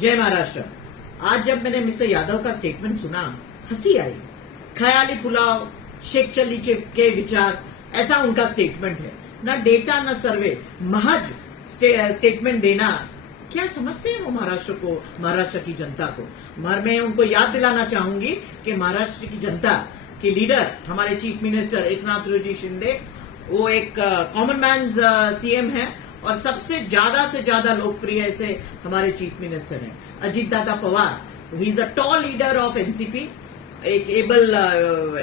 जय महाराष्ट्र। आज जब मैंने मिस्टर यादव का स्टेटमेंट सुना हँसी आई। ख्याली पुलाव शेख चली के विचार ऐसा उनका स्टेटमेंट है। न डेटा न सर्वे महज स्टे, स्टेटमेंट देना। क्या समझते हैं वो महाराष्ट्र को महाराष्ट्र की जनता को? मगर मैं उनको याद दिलाना चाहूँगी कि महाराष्ट्र की जनता के लीडर हमारे चीफ मिनिस्टर एकनाथ जी शिंदे वो एक कॉमन मैन सीएम है। और सबसे ज़्यादा से ज़्यादा लोकप्रिय ऐसे हमारे चीफ मिनिस्टर हैं। Ajit Dada Pawar he is a tall leader of NCP एक एबल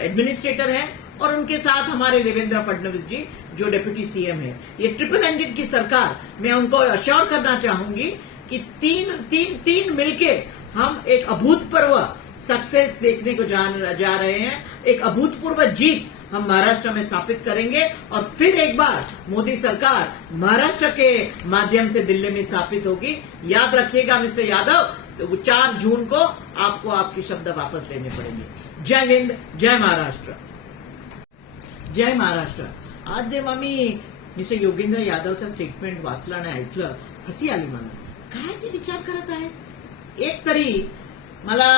एडमिनिस्ट्रेटर है, और उनके साथ हमारे देवेंद्र फडणवीस जी, जो डेप्यूटी सीएम है। ये ट्रिपल इंजन की सरकार, मैं उनको अश्योर करना चाहूँगी कि तीन तीन तीन मिलके हम एक अभूतपूर्व सक्सेस देखने को जान जा रहे हैं। एक अभूतपूर्व जीत हम महाराष्ट्र में स्थापित करेंगे और फिर एक बार मोदी सरकार महाराष्ट्र के माध्यम से दिल्ली में स्थापित होगी। याद रखिएगा, मिस्टर यादव चार जून को आपको आपके शब्द वापस लेने पड़ेंगे। जय हिंद, जय महाराष्ट्र। जय महाराष्ट्र। आज जेव्हा मी मिस्टर योगेंद्र यादवचं स्टेटमेंट वाचलं आणि ऐकलं, हसी आली मला. काय ते विचार करत आहेत? एक तरी मला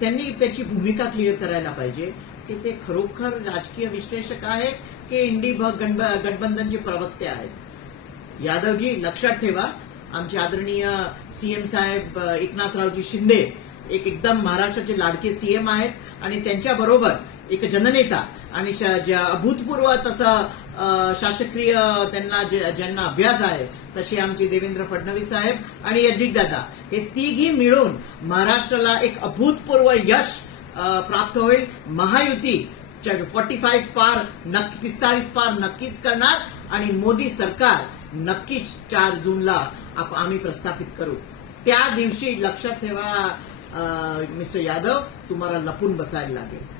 त्यांनी त्याची भूमिका क्लिअर करायला पाहिजे की ते खरोखर राजकीय विश्लेषक आहेत की इंडी गठबंधनचे प्रवक्ते आहेत? यादवजी लक्षात ठेवा आमचे आदरणीय सीएम साहेब एकनाथरावजी शिंदे एक एकदम महाराष्ट्राचे लाडके सीएम आहेत आणि त्यांच्या बरोबर एक जननेता आणि श- ज्या अभूतपूर्व तसं शासकीय त्यांना ज्यांना अभ्यास आहे तसे आमचे देवेंद्र फडणवीस साहेब आणि अजितदादा हे तिघी मिळून महाराष्ट्राला एक अभूतपूर्व यश प्राप्त होईल. महायुती फॉर्टी फाईव्ह पार नक्की पिस्ताळीस पार नक्कीच करणार आणि मोदी सरकार नक्कीच चार जूनला आम्ही प्रस्थापित करू. त्या दिवशी लक्षात ठेवा मिस्टर यादव तुम्हाला लपून बसायला लागेल.